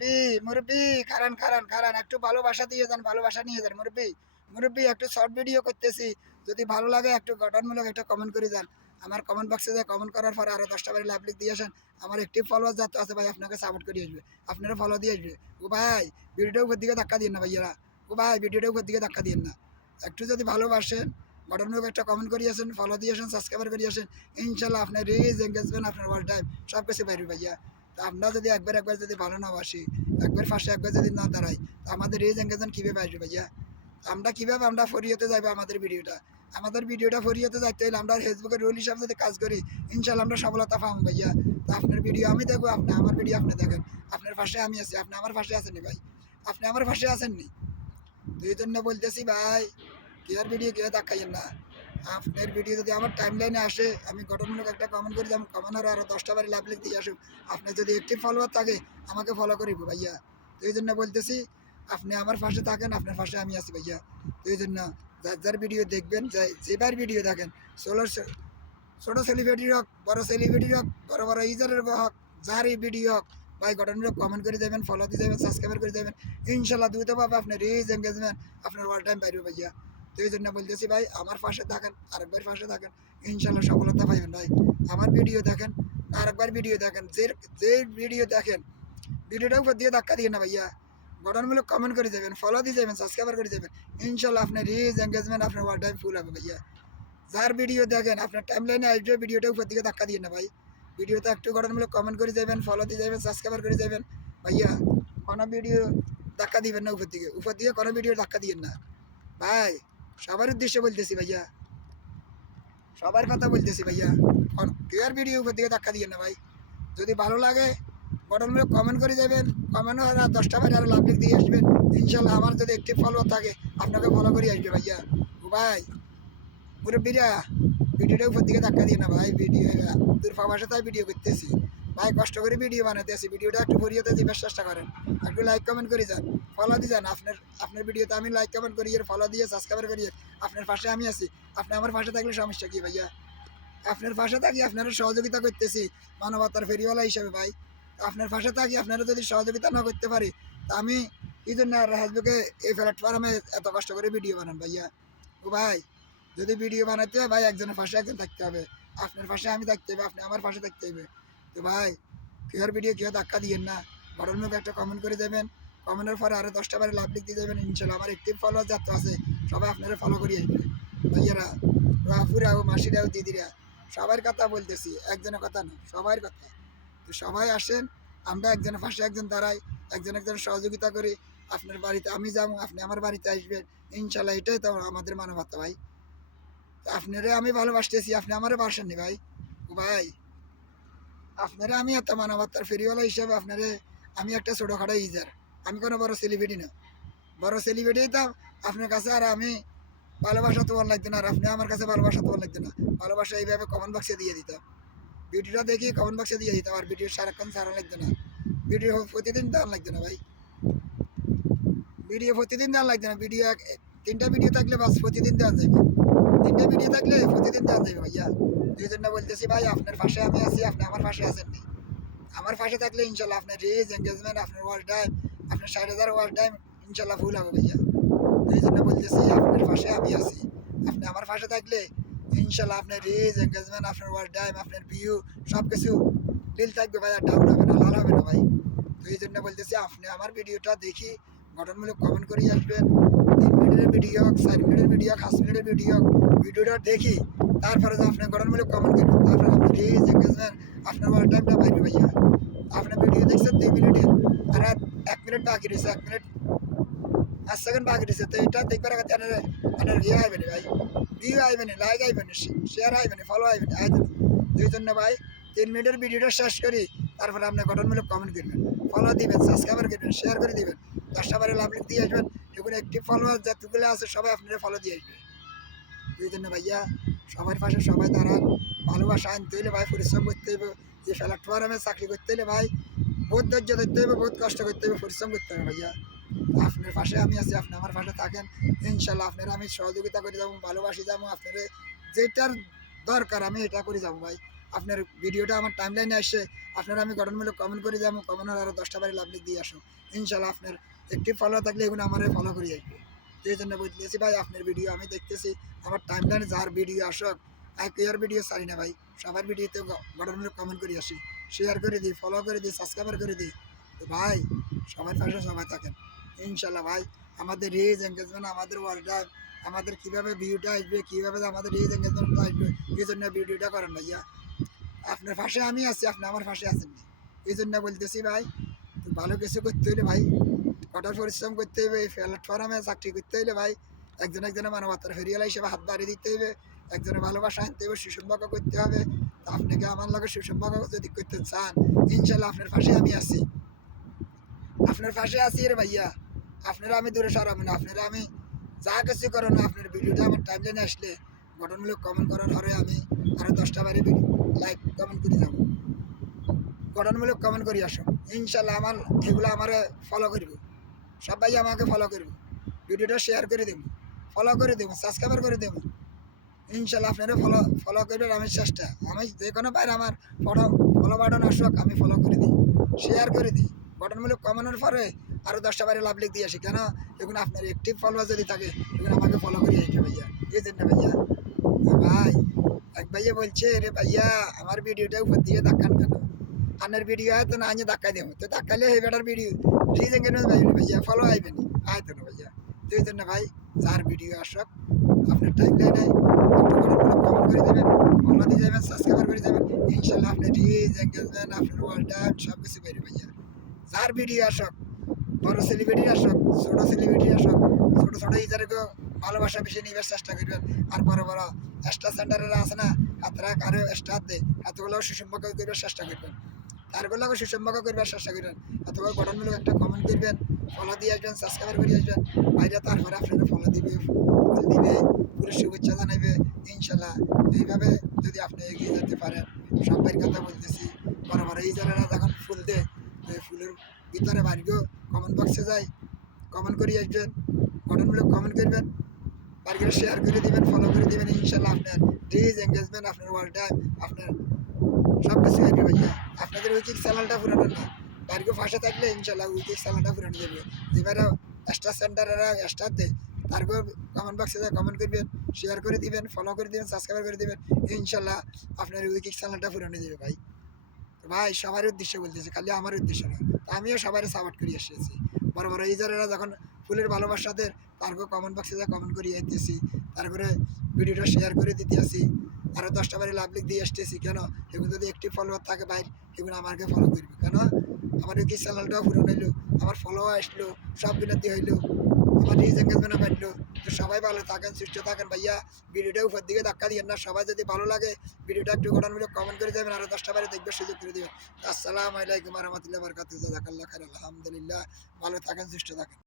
মুরব্বি মুরব্বি খারান খারান খারান একটু ভালোবাসা দিয়ে যান, ভালোবাসা নিয়ে যান মুরব্বি। মুরব্বি একটু শর্ট ভিডিও করতেছি, যদি ভালো লাগে একটু গঠনমূলক একটা কমেন্ট করে যান। আমার কমেন্ট বক্সে যে কমেন্ট করার পরে আরো 10টা বারে লাভ লিখ দিয়ে আসেন। আমার একটি ফলোয়ার যাতে আছে ভাই, আপনাকে সাপোর্ট করে আসবে, আপনারা ফলো দিয়ে আসবে। ও ভাই ভিডিওটা উপর দিকে ধাক্কা দিন না ভাইয়ারা, ও ভাই ভিডিওটা উপর দিকে ধাক্কা দিন না। একটু যদি ভালোবাসেন গঠনমূলক একটা কমেন্ট করে আসেন, ফলো দিয়ে আসেন, সাবস্ক্রাইবার করে আসেন। ইনশাল্লাহ আপনার রিচ এঙ্গেজমেন্ট আপনার ওয়াল টাইম সব কিছু পাইবে ভাইয়া। তো আমরা যদি একবার একবার যদি ভালো না বাসি, একবার ফার্স্টে একবার যদি না দাঁড়াই, তো আমাদের রিচ এঙ্গেজমেন্ট কীভাবে আসবে ভাইয়া? আমরা কীভাবে আমরা ফরিয়াতে যাবো আমাদের ভিডিওটা ফরিয়াতে যাইতে হলে আমরা ফেসবুকের রোল হিসাবে যদি কাজ করি, ইনশাল্লাহ আমরা সফলতা পাবো ভাইয়া। তো আপনার ভিডিও আমি দেখবো, আপনি আমার ভিডিও আপনি দেখেন, আপনার পাশে আমি আছি, আপনি আমার পাশে আছেননি ভাই, আপনি আমার পাশে আছেননি। তো এই জন্য বলতেছি ভাই, কেয়ার ভিডিও কেউ দেখাইয়েন না। আপনার ভিডিও যদি আমার টাইম লাইনে আসে, আমি গঠনমূলক একটা কমেন্ট করে যাবো, কমেন্টের আরও 10টা বারে লাভ লিখ দিয়ে আসুক। আপনার যদি একটি ফলোয়ার থাকে আমাকে ফলো করিব ভাইয়া। তো এই জন্য বলতেছি আপনি আমার পাশে থাকেন, আপনার পাশে আমি আছি ভাইয়া। তো এই জন্য যার যার ভিডিও দেখবেন, যেবার ভিডিও দেখেন, ছোটো সেলিব্রিটি হোক, বড় সেলিব্রিটি হোক, বড় বড় ইউজারের হোক, যারই ভিডিও হোক ভাই, গঠনমূলক কমেন্ট করে দেবেন, ফলো দিয়ে যাবেন, সাবস্ক্রাইব করে দেবেন। ইনশাল্লাহ দ্রুত পাবে আপনার রিচ এঙ্গেজমেন্ট আপনার অল টাইম পাইবে ভাইয়া। তো এই জন্য বলতেছি ভাই, আমার পাশে থাকেন, আরেকবার পাশে থাকেন, ইনশাল্লাহ সফলতা পাইবেন ভাই। আমার ভিডিও দেখেন, আরেকবার ভিডিও দেখেন, যে ভিডিও দেখেন ভিডিওটার উপর দিয়ে ধাক্কা দিয়ে না ভাইয়া, গঠনমূলক কমেন্ট করে দেবেন, ফলো দিয়ে যাবেন, সাবস্ক্রাইবার করে দেবেন। ইনশাল্লাহ আপনার রিচ এঙ্গেজমেন্ট আপনার অল টাইম ফুল হবে ভাইয়া। যার ভিডিও দেখেন আপনার টাইম লাইনে আসবে, ভিডিওটা উপর দিকে ধাক্কা দিয়ে না ভাই, ভিডিওতে একটু গঠনমূলক কমেন্ট করে যাবেন, ফলো দিয়ে যাবেন, সাবস্ক্রাইবার করে যাবেন ভাইয়া। কোনো ভিডিও ধাক্কা দিবেন না উপর দিকে কোনো ভিডিও ধাক্কা দিবেন না ভাই। সবার উদ্দেশ্যে বলতেছি ভাইয়া, সবার কথা বলতেছি ভাইয়া, কেয়ার ভিডিও উপর দিকে ধাক্কা দিবেন না ভাই। যদি ভালো লাগে গঠনমূলক কমেন্ট করে যাবেন, কমেন্ট আর 10টা বারে আরও লাভ লিখ দিয়ে আসবেন। ইনশাল্লাহ আমার যদি একটি ফলোয়ার থাকে আপনাকে ফলো করে আসবে ভাইয়া। ও ভাই মুরব্বীরা ভিডিওটা উপর দিকে ধাক্কা দিয়ে না ভাই, ভিডিও দূর পাশে তাই ভিডিও করতেছি ভাই, কষ্ট করে ভিডিও বানাতেছি, ভিডিওটা একটু ভরিয়েতে দিবার চেষ্টা করেন, একটু লাইক কমেন্ট করে যান, ফলো দিয়ে যান। আপনার ভিডিওতে আমি লাইক কমেন্ট করি, ফলো দিয়ে সাবস্ক্রাইব করি, আপনার পাশে আমি আছি। আপনি আমার পাশে থাকলে সমস্যা কি ভাইয়া? আপনার পাশে থাকি, আপনারা সহযোগিতা করতেছি মানবতার ফেরিওয়ালা হিসাবে ভাই। আপনার পাশে থাকি, আপনারা যদি সহযোগিতা না করতে পারি, তা আমি এই জন্য আর ফেসবুকে এই প্ল্যাটফর্মে এত কষ্ট করে ভিডিও বানান ভাইয়া। ও ভাই যদি ভিডিও বানাতে হয় ভাই, একজনের পাশে একজন থাকতে হবে, আপনার পাশে আমি থাকতে হবে, আপনি আমার পাশে থাকতে হবে। তো ভাই কেউর ভিডিও কেউ ধাক্কা দিয়েন না, গঠনমূলক একটা কমেন্ট করে দেবেন, কমেন্টের পরে আরও 10টা বারে লাভ লিখ দিয়ে দেবেন। ইনশাল্লাহ আমার একটি ফলোয়ার যাত্রা আছে, সবাই আপনারা ফলো করে আসবে ভাইয়ারা, বাপুরা ও মাসিরা ও দিদিরা, সবার কথা বলতেছি, একজনের কথা না, সবার কথা। তো সবাই আসেন, আমরা একজনের পাশে একজন দাঁড়াই, একজনের সহযোগিতা করি। আপনার বাড়িতে আমি যাবো, আপনি আমার বাড়িতে আসবেন, ইনশাল্লাহ এটাই তো আমাদের মানবতা ভাই। আপনারে আমি ভালোবাসতেছি, আপনি আমারে বাসেননি ভাই। ও ভাই আপনারে আমি এত মানবতার ফেরিওয়ালা হিসেবে আপনারে আমি একটা ছোটোখাটো ইউজার, আমি কোনো বড় সেলিব্রিটি না। বড় সেলিব্রিটি তো আপনার কাছে, আর আমি ভালোবাসা তোমার লাগতো না, আর আপনি আমার কাছে ভালোবাসা তোমার লাগতো না। ভালোবাসা এইভাবে কমেন্ট বক্সে দিয়ে দিতাম, ভিডিওটা দেখি কমেন্ট বক্সে দিয়ে দিতাম, আর ভিডিও সারাক্ষণ সারা লাগতো না, ভিডিও প্রতিদিন দাম লাগতো না ভাই, ভিডিও প্রতিদিন দেওয়া লাগতো না। ভিডিও 3টা ভিডিও থাকলে বাস প্রতিদিন দেওয়া যাবে, 3টে ভিডিও থাকলে প্রতিদিন দেওয়া যাবে ভাইয়া। এই জন্য বলতেছি ভাই, আপনার পাশে আমি আছি, আপনি আমার পাশে আছেননি। আমার পাশে থাকলে ইনশাল্লাহ আপনার রিচ এঙ্গেজমেন্ট আপনার ওয়াল টাইম, আপনার 60,000 ওয়াল টাইম ইনশাল্লাহ ফুল হবে ভাইয়া। এই জন্য বলতেছি আপনার পাশে আমি আছি, আপনি আমার পাশে থাকলে ইনশাল্লাহ আপনার রিচ এঙ্গেজমেন্ট আপনার ওয়াল টাইম আপনার ভিউ সব কিছু ডিল থাকবে ভাই, আর ডাউন হবে না, লাল হবে না ভাই। তো এই জন্য বলতেছি আপনি আমার ভিডিওটা দেখি গঠনমূলক কমেন্ট করে আসবেন। 3 মিনিটের ভিডিও হোক, 4 মিনিটের ভিডিও হোক, 5 মিনিটের ভিডিও হোক, ভিডিওটা দেখি তারপরে যে আপনি গঠনমূলক কমেন্ট করবেন, তারপরে আপনার রিচ এঙ্গেজমেন্ট আপনার ওয়াল টাইমটা পাইবে ভাইয়া। আপনার ভিডিও দেখছেন 2 মিনিটের, আর 1 মিনিট বাকি রয়েছে, 1 মিনিট 5 সেকেন্ড বাকি রয়েছে। তো এটা দেখবার আগে আপনার ইয়ে আইবে না ভাই, ভিউ আইবে না, লাইক আইবে না, শেয়ার আইবে না, ফলো আইবে না, আইবে না। এই জন্য ভাই 3 মিনিটের ভিডিওটা শেষ করি, তারপরে আপনি গঠনমূলক কমেন্ট করবেন, ফলো দিবেন, সাবস্ক্রাইবার করবেন, শেয়ার করে দিবেন, 10টা বারে লাভ লিখ দিয়ে আসবেন। এগুলো একটিভ ফলোয়ার যতগুলো আছে সবাই আপনারা ফলো দিয়ে আসবে। এই জন্য ভাইয়া সবার পাশে সবাই দাঁড়ান, ভালোবাসা আনতে হইলে ভাই পরিশ্রম করতে হইবে। যে প্ল্যাটফর্মে চাকরি করতে হলে ভাই বহুত ধৈর্য ধরতে হবে, বহুত কষ্ট করতে হবে, পরিশ্রম করতে হবে ভাইয়া। আপনার পাশে আমি আছি, আপনি আমার পাশে থাকেন, ইনশাল্লাহ আপনারা আমি সহযোগিতা করে যাবো, ভালোবাসি যাবো, আপনারা যেটার দরকার আমি এটা করে যাবো ভাই। আপনার ভিডিওটা আমার টাইম লাইনে আসছে, আপনারা আমি গঠনমূলক কমেন্ট করে যাবো, কমেন্ট আরও 10টা বারে লাভ লিখ দিয়ে আসো। ইনশাল্লাহ আপনার একটি ফলো থাকলে এগুলো আমার ফলো করে আসবে। তো এই জন্য বলতেছি ভাই, আপনার ভিডিও আমি দেখতেছি, আমার টাইম লাইনে যার ভিডিও আসক, কেয়ার ভিডিও চাই না ভাই, সবার ভিডিওতে গঠনমূলক কমেন্ট করে আসি, শেয়ার করে দিই, ফলো করে দিই, সাবস্ক্রাইবার করে দিই। তো ভাই সবার পাশে সবাই থাকেন ইনশাল্লাহ ভাই। আমাদের রিচ এঙ্গেজমেন্ট, আমাদের ওয়ার্ল্ড, আমাদের কীভাবে ভিউটা আসবে, কীভাবে আমাদের রিচ এঙ্গেজমেন্টটা আসবে, এই জন্য ভিডিওটা করেন ভাইয়া। আপনার পাশে আমি আছি, আপনি আমার পাশে আছেন না, এই জন্য বলতেছি ভাই। তো ভালো কিছু করতে হইলে ভাই কঠোর পরিশ্রম করতে হইবে, এই প্ল্যাটফর্মে চাকরি করতে হইলে ভাই একজনের মানবতার ফেরিয়ালা হিসেবে হাত বাড়িয়ে দিতে হইবে, একজনের ভালোবাসা আনতে হবে, সুসম্পর্ক করতে হবে। তো আপনাকে আমার লগে সুসম্পর্ক যদি করতে চান, ইনশাল্লাহ আপনার পাশে আমি আছি, আপনার পাশে আছি রে ভাইয়া। আপনারা আমি দূরে সরাবো না, আপনারা আমি যা কিছু করো না, আপনার ভিডিওটা আমার টাইম লাইনে আসলে গঠনমূলক কমেন্ট করার পরে আমি আরও 10টা বারে লাইক কমেন্ট করে যাবো, গঠনমূলক কমেন্ট করি আসো। ইনশাল্লাহ আমার এগুলো আমার ফলো করবো, সবাই আমাকে ফলো করবো, ভিডিওটা শেয়ার করে দেবো, ফলো করে দেবো, সাবস্ক্রাইবার করে দেবো। ইনশাল্লাহ আপনারা ফলো করবেন, আমি চেষ্টা, আমি যে কোনো বাইরে আমার ফলো বাটন আসুক, আমি ফলো করে দিই, শেয়ার করে দিই, গঠনমূলক কমেন্টের পরে আরও 10টা বারে লাভ লিখ দিয়ে আসি। কেন এখন আপনার অ্যাক্টিভ ফলোয়ার যদি থাকে, এখন আমাকে ফলো করে আসবে ভাইয়া, এই জন্য ভাইয়া। ভাই এক ভাইয়া বলছে, রে ভাইয়া আমার ভিডিওটা উপর দিয়ে ধাক্কান কেন, আপনার ভিডিও হয়তো না আনিয়ে ধাক্কা দেবো, তো ধাক্কালে এই বেটার ভিডিও রিচ এঙ্গেজমেন্ট পাইবেন ভাইয়া, ফলো আইবেন আয়তো না ভাইয়া। তো এই জন্য ভাই যার ভিডিও আসক আপনার টাইম লাইনে কমেন্ট করে দেবেন, ফলো দিয়ে যাবেন, সাবস্ক্রাইবার করে যাবেন, ইনশাল্লাহ আপনার রিচ এঙ্গেজমেন্ট, আপনার ওয়ার্ল্ড সব কিছু বেরো ভাইয়া। যার ভিডিও আসক, বড় সেলিব্রিটি আসক, ছোট সেলিব্রিটি আসক, ছোট ছোট ইজারকেও ভালোবাসা বেশি নিবার চেষ্টা করবেন। আর বড় বড় স্টার সেন্টারেরা আছে না, হাতরা কারো স্টার দেয়, এতগুলো সুসম্পর্ক করবার চেষ্টা করবেন, তারগুলোকে সুসম্পর্ক করবার চেষ্টা করবেন, অথবা গঠনমূলক একটা কমেন্ট করবেন, ফলো দিয়ে আসবেন, সাবস্ক্রাইবার করে আসবেন। বাইরে তারপরে আপনারা ফলো দিবে, ফুল দিবে, পুরো শুভেচ্ছা জানাইবে। ইনশাল্লাহ এইভাবে যদি আপনি এগিয়ে যেতে পারেন, সবাই কথা বলতেছি, বড় বড় ইজারেরা যখন ফুল দেয়, ফুলের ভিতরে বাড়িও কমেন্ট বক্সে যায়, কমেন্ট করে আসবেন, গঠনমূলক কমেন্ট করবেন, বাড়িগুলো শেয়ার করে দিবেন, ফলো করে দিবেন। ইনশাল্লাহ আপনার রিচ এঙ্গেজমেন্ট, আপনার ওয়ার্ল্ড টাইম, আপনার সব কিছু আসবে ভাইয়া। আপনাদের উইকিক চ্যানেলটা পুরানো না, বাড়িকে ফাঁসে থাকলে ইনশাল্লাহ উইকিক চ্যানেলটা পুরানো যাবে। যেবারে স্টার সেন্টারেরা স্টার দেয়, তারপর কমেন্ট বক্সে যায় কমেন্ট করবেন, শেয়ার করে দিবেন, ফলো করে দিবেন, সাবস্ক্রাইব করে দিবেন, ইনশাল্লাহ আপনার উইকিক চ্যানেলটা পুরানো যাবে ভাই। তো ভাই সবার উদ্দেশ্যে বলতেছি, খালি আমার উদ্দেশ্য না, তো আমিও সবাই সাপোর্ট করে এসেছি। বড় বড় ইউজারেরা যখন ফুলের ভালোবাসাদের তারপর কমেন্ট বক্সে যা কমেন্ট করে দিতেছি, তারপরে ভিডিওটা শেয়ার করে দিতে আসি, আরও 10টা বারে লাভ লিখ দিয়ে আসতেছি। কেন এগুলো যদি একটি ফলোয়ার থাকে ভাই, এগুলো আমাকে ফলো করবে, কেন আমার কি চ্যানেলটাও পুরো হইলো, আমার ফলো আসলো, সব বিনতি হইলো, আমার রিচ এঙ্গেজমেন্টও বাড়লো। তো সবাই ভালো থাকেন, সুস্থ থাকেন ভাইয়া। ভিডিওটা উপর দিকে ধাক্কা দিয়েন না, সবাই যদি ভালো লাগে ভিডিওটা একটু গঠনমূলক কমেন্ট করে দেবেন, আরও 10টা বারে দেখবে সুযোগ করে দেবেন। আসসালামু আলাইকুম রহমতুল্লাহ বরকাতুহ, জাযাকাল্লাহ খাইর, আলহামদুলিল্লাহ। ভালো থাকেন, সুস্থ থাকেন।